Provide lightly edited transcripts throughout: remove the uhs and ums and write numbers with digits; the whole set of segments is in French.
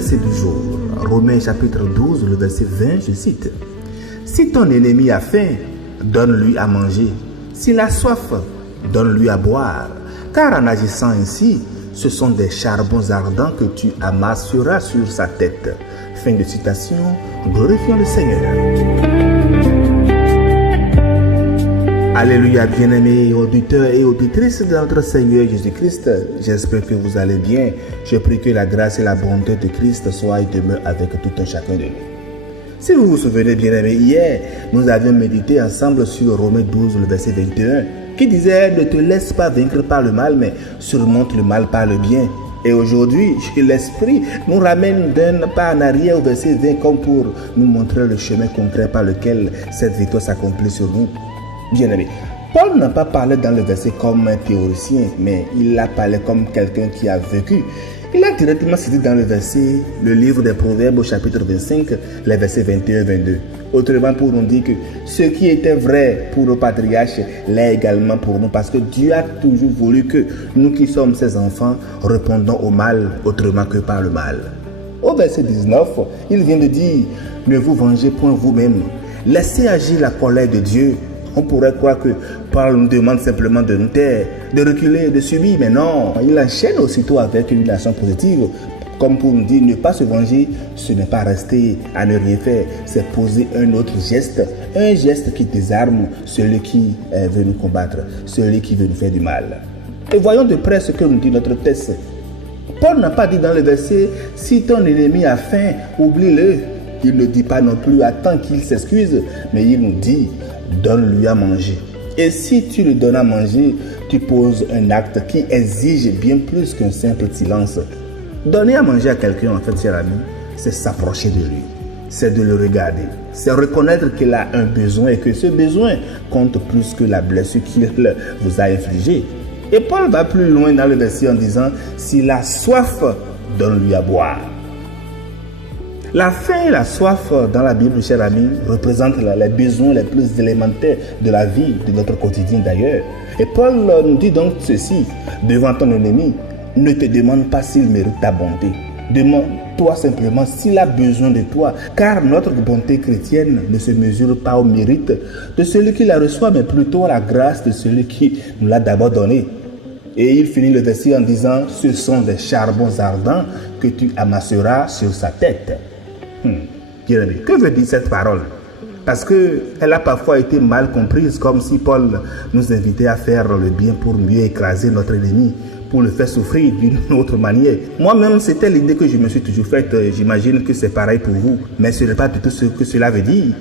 verset du jour, Romains chapitre 12, le verset 20, je cite. Si ton ennemi a faim, donne-lui à manger. S'il a soif, donne-lui à boire. Car en agissant ainsi, ce sont des charbons ardents que tu amasseras sur sa tête. Fin de citation, glorifions le Seigneur. Alléluia, bien-aimés auditeurs et auditrices de notre Seigneur Jésus-Christ. J'espère que vous allez bien. Je prie que la grâce et la bonté de Christ soient et demeurent avec tout un chacun de nous. Si vous vous souvenez, bien-aimés, hier, nous avions médité ensemble sur le Romains 12, le verset 21, qui disait « Ne te laisse pas vaincre par le mal, mais surmonte le mal par le bien ». Et aujourd'hui, l'Esprit nous ramène d'un pas en arrière au verset 20 comme pour nous montrer le chemin concret par lequel cette victoire s'accomplit sur nous. Bien-aimé, Paul n'a pas parlé dans le verset comme un théoricien, mais il a parlé comme quelqu'un qui a vécu. Il a directement cité dans le verset, le livre des Proverbes au chapitre 25, les versets 21-22. Autrement, pour nous dire que ce qui était vrai pour nos patriarches l'est également pour nous, parce que Dieu a toujours voulu que nous qui sommes ses enfants répondons au mal autrement que par le mal. Au verset 19, il vient de dire, ne vous vengez point vous-même, laissez agir la colère de Dieu. On pourrait croire que Paul nous demande simplement de nous taire, de reculer, de subir, mais non, il enchaîne aussitôt avec une action positive, comme pour nous dire ne pas se venger, ce n'est pas rester à ne rien faire, c'est poser un autre geste, un geste qui désarme celui qui veut nous combattre, celui qui veut nous faire du mal. Et voyons de près ce que nous dit notre texte. Paul n'a pas dit dans le verset, si ton ennemi a faim, oublie-le. Il ne dit pas non plus attends qu'il s'excuse, mais il nous dit donne-lui à manger. Et si tu lui donnes à manger, tu poses un acte qui exige bien plus qu'un simple silence. Donner à manger à quelqu'un, en fait, cher ami, c'est s'approcher de lui, c'est de le regarder, c'est reconnaître qu'il a un besoin et que ce besoin compte plus que la blessure qu'il vous a infligée. Et Paul va plus loin dans le verset en disant s'il a soif, donne-lui à boire. La faim et la soif dans la Bible, cher ami, représentent les besoins les plus élémentaires de la vie, de notre quotidien d'ailleurs. Et Paul nous dit donc ceci, devant ton ennemi, ne te demande pas s'il mérite ta bonté. Demande-toi simplement s'il a besoin de toi, car notre bonté chrétienne ne se mesure pas au mérite de celui qui la reçoit, mais plutôt à la grâce de celui qui nous l'a d'abord donnée. Et il finit le verset en disant, ce sont des charbons ardents que tu amasseras sur sa tête. Bien-aimé, que veut dire cette parole? Parce qu'elle a parfois été mal comprise, comme si Paul nous invitait à faire le bien pour mieux écraser notre ennemi, pour le faire souffrir d'une autre manière. Moi-même, c'était l'idée que je me suis toujours faite. J'imagine que c'est pareil pour vous, mais ce n'est pas du tout ce que cela veut dire.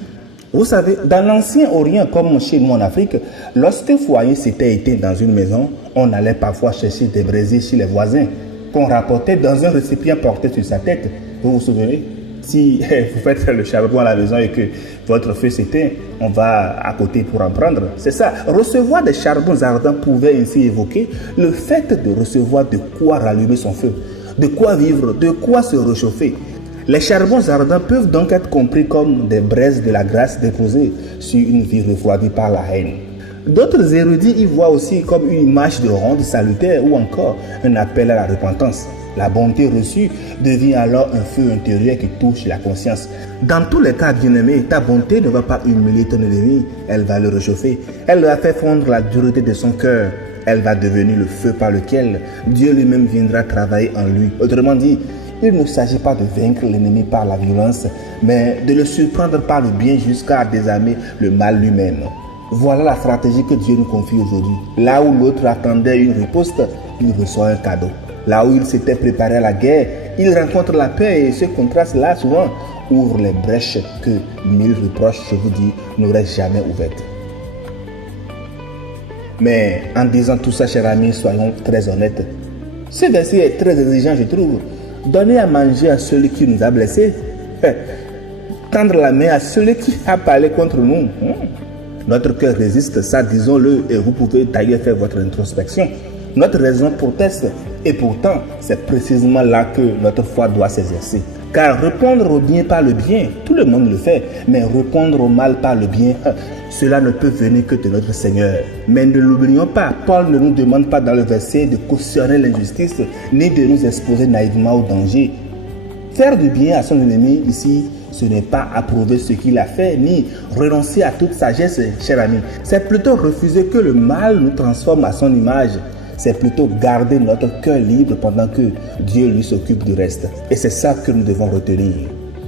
Vous savez, dans l'ancien Orient, comme chez nous en Afrique, lorsqu'un foyer s'était éteint dans une maison, on allait parfois chercher des brasiers chez les voisins, qu'on rapportait dans un récipient porté sur sa tête. Vous vous souvenez? Si vous faites le charbon à la maison et que votre feu s'éteint, on va à côté pour en prendre. C'est ça. Recevoir des charbons ardents pouvait ainsi évoquer le fait de recevoir de quoi rallumer son feu, de quoi vivre, de quoi se réchauffer. Les charbons ardents peuvent donc être compris comme des braises de la grâce déposées sur une vie refroidie par la haine. D'autres érudits y voient aussi comme une image de ronde salutaire ou encore un appel à la repentance. La bonté reçue devient alors un feu intérieur qui touche la conscience. Dans tous les cas, bien-aimé, ta bonté ne va pas humilier ton ennemi, elle va le réchauffer. Elle va faire fondre la dureté de son cœur. Elle va devenir le feu par lequel Dieu lui-même viendra travailler en lui. Autrement dit, il ne s'agit pas de vaincre l'ennemi par la violence, mais de le surprendre par le bien jusqu'à désarmer le mal lui-même. Voilà la stratégie que Dieu nous confie aujourd'hui. Là où l'autre attendait une riposte, il reçoit un cadeau. Là où il s'était préparé à la guerre, il rencontre la paix et ce contraste-là, souvent, ouvre les brèches que 1000 reproches, je vous dis, n'auraient jamais ouvertes. Mais en disant tout ça, chers amis, soyons très honnêtes. Ce verset est très exigeant, je trouve. Donner à manger à celui qui nous a blessés. Tendre la main à celui qui a parlé contre nous. Notre cœur résiste, ça disons-le, et vous pouvez d'ailleurs faire votre introspection. Notre raison proteste, et pourtant, c'est précisément là que notre foi doit s'exercer. Car répondre au bien par le bien, tout le monde le fait, mais répondre au mal par le bien, cela ne peut venir que de notre Seigneur. Mais ne l'oublions pas, Paul ne nous demande pas dans le verset de cautionner l'injustice, ni de nous exposer naïvement au danger. Faire du bien à son ennemi ici, ce n'est pas approuver ce qu'il a fait, ni renoncer à toute sagesse, cher ami. C'est plutôt refuser que le mal nous transforme à son image. C'est plutôt garder notre cœur libre pendant que Dieu lui s'occupe du reste. Et c'est ça que nous devons retenir.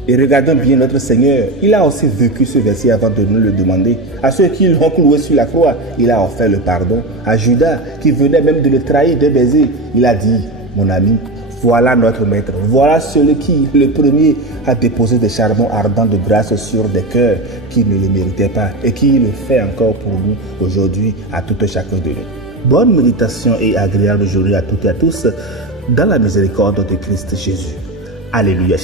Et regardons bien notre Seigneur, il a aussi vécu ce verset avant de nous le demander. À ceux qui l'ont cloué sur la croix, il a offert le pardon. À Judas, qui venait même de le trahir d'un baiser, il a dit, mon ami, voilà notre maître, voilà celui qui, le premier, a déposé des charbons ardents de grâce sur des cœurs qui ne le méritaient pas et qui le fait encore pour nous aujourd'hui, à tout un chacun de nous. Bonne méditation et agréable journée à toutes et à tous dans la miséricorde de Christ Jésus. Alléluia.